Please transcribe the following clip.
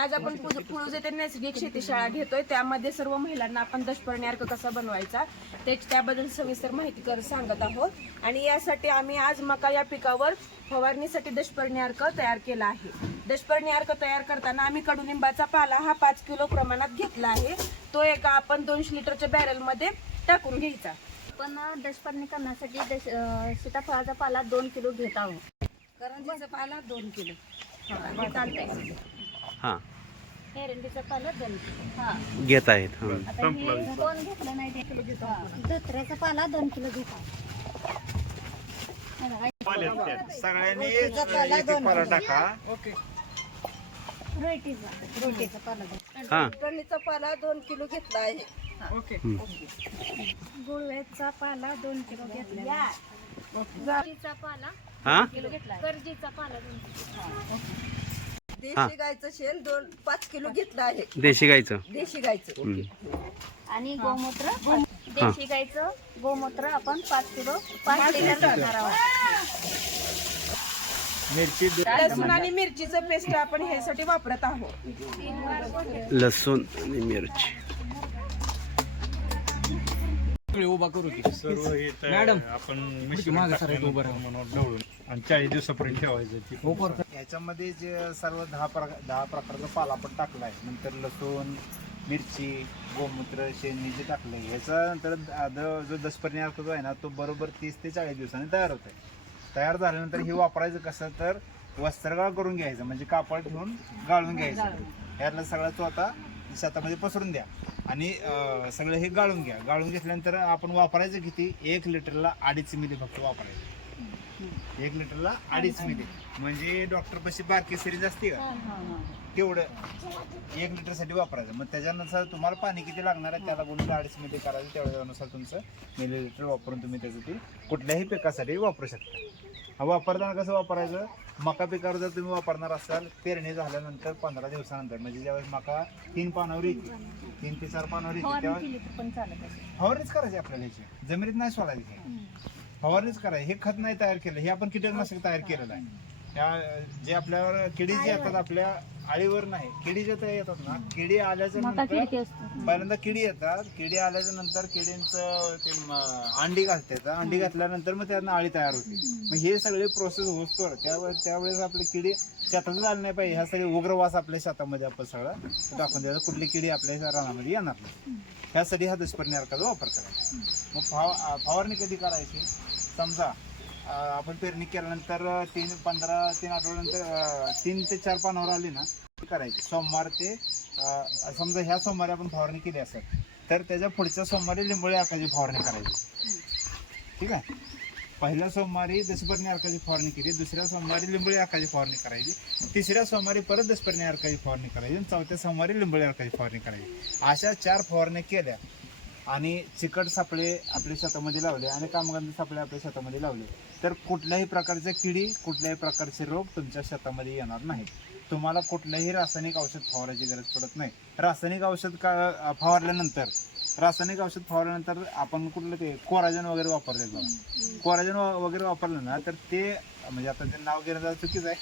आज आपण पुळूज येथे नैसर्गिक शेती शाळा घेतोय, त्यामध्ये सर्व महिलांना आपण दशपर्णी अर्क कसा बनवायचा त्याबद्दल सविस्तर माहिती सांगत आहोत. आणि यासाठी आम्ही आज मका या पिकावर फवारणीसाठी दशपर्णी अर्क तयार केला आहे. दशपर्णी अर्क तयार करताना आम्ही कडुलिंबाचा पाला हा 5 किलो प्रमाणात घेतला आहे. तो एका आपण 200 लिटरच्या बॅरल मध्ये टाकून घ्यायचा. पण दशपर्णी करण्यासाठी सीताफळाचा पाला 2 किलो घेत आहोत. करंजीचा पाला 2 किलो. चालतंय. हां एरंडीचा पाला 2 किलो घेत आहेत. आता हे 2 घेतलं नाही 1 किलो घेतो. धत्र्याचा पाला 2 किलो घेतो. सगळ्यांनी पाला टाका. रोटीचा पाला दशपर्णीचा पाला 2 किलो घेतला आहे. गुळवेचा पाला 2 किलो घेतला. करजीचा पाला हां किलो घेतला. करजीचा पाला 2 किलो. देशी गायचं शेण 5 किलो घेतलं आहे. देशी गाईचं. देशी गायचं आणि गोमूत्र देशी गाईचं गोमूत्र आपण 5 किलो 5 लिटर टाकणार आहोत. लसूण आणि मिरचीचं पेस्ट आपण ह्यासाठी वापरत आहोत. लसूण आणि मिरची. उभा करू की सर्व हे मॅडम आपण म्हणून ढवळून आणि 40 दिवसापर्यंत ठेवायचं. याच्यामध्ये जे सर्व 10 प्रकारचा पाला आपण टाकलाय. नंतर लसूण, मिरची, गोमूत्र, शेणी जे टाकलंय ह्याच्यानंतर जो दशपर्णी अर्क जो आहे ना तो बरोबर 30 ते 40 दिवसांनी तयार होत आहे. तयार झाल्यानंतर हे वापरायचं कसं तर वस्त्रगाळ करून घ्यायचं, म्हणजे कापड ठेवून गाळून घ्यायचं. यातला सगळा तो आता शेतामध्ये पसरून द्या आणि सगळं हे गाळून घ्या. गाळून घेतल्यानंतर आपण वापरायचं किती 1 लिटरला 2.5 मिली फक्त वापरायचं. 1 लिटरला 2.5 मिली म्हणजे डॉक्टर पाशी बारकी सिरीज असते का तेवढं 1 लिटरसाठी वापरायचं. मग त्याच्यानुसार तुम्हाला पाणी किती लागणार आहे त्याला गुणून 2.5 मिली करायचं. तेवढ्यानुसार तुमचं मिलीलिटर वापरून तुम्ही त्याचं ते कुठल्याही पिकासाठी वापरू शकता. हा वापरताना कसं वापरायचं, मका पिकावर जर तुम्ही वापरणार असाल पेरणी झाल्यानंतर 15 दिवसानंतर, म्हणजे ज्यावेळेस मका 3 पानावर येते 3 ते 4 पानावर येते त्यावेळेस फवारणीच करायची आपल्याला. याची जमिनीत नाही सोडायची, फवारणीच करायची. हे खत नाही तयार केलं, हे आपण कीटकनाशक तयार केलेलं आहे. जे आपल्यावर किडी जे येतात आपल्या आळीवर नाही, किडी जे येतात ना, किडी आल्याच्या नंतर पहिल्यांदा किडी येतात. किडी आल्याच्या नंतर किडींचं ते अंडी घालतात. अंडी घातल्यानंतर मग त्यांना आळी तयार होते. मग हे सगळे प्रोसेस होतो त्यावेळेस आपली किडी शेतात झाली नाही पाहिजे. ह्या सगळे उग्रवास आपल्या शेतामध्ये आपण सगळं टाकून द्यायचं. कुठली किडी आपल्या रानामध्ये येणार नाही, ह्यासाठी हा दशपर्णी अर्काचा वापर करायचा. मग फवारणी कधी करायची, समजा आपण पेरणी केल्यानंतर 3 आठवड्यानंतर 3 ते 4 पानावर आली ना करायची. सोमवार ते समजा ह्या सोमवारी आपण फवारणी केली असेल तर त्याच्या पुढच्या सोमवारी लिंबोळी अर्काची फवारणी करायची. ठीक आहे. पहिल्या सोमवारी दशपर्णी अर्काची फवारणी केली, दुसऱ्या सोमवारी लिंबोळी अर्काची फवारणी करायची, तिसऱ्या सोमवारी परत दशपर्णी अर्काची फवारणी करायची आणि चौथ्या सोमवारी लिंबोळी अर्काची फवारणी करायची. अशा 4 फवारण्या केल्या आणि चिकट सापळे आपल्या शेतामध्ये लावले आणि कामगंध सापळे आपल्या शेतामध्ये लावले तर कुठल्याही प्रकारच्या किडी, कुठल्याही प्रकारचे रोग तुमच्या शेतामध्ये येणार नाहीत. तुम्हाला कुठलंही रासायनिक औषध फवारायची गरज पडत नाही. रासायनिक औषध फवारल्यानंतर आपण कुठलं ते कोराजन वगैरे वापरले. कोराजन वगैरे वापरलं ना तर ते म्हणजे आता ते नाव घेणं चुकीचं आहे.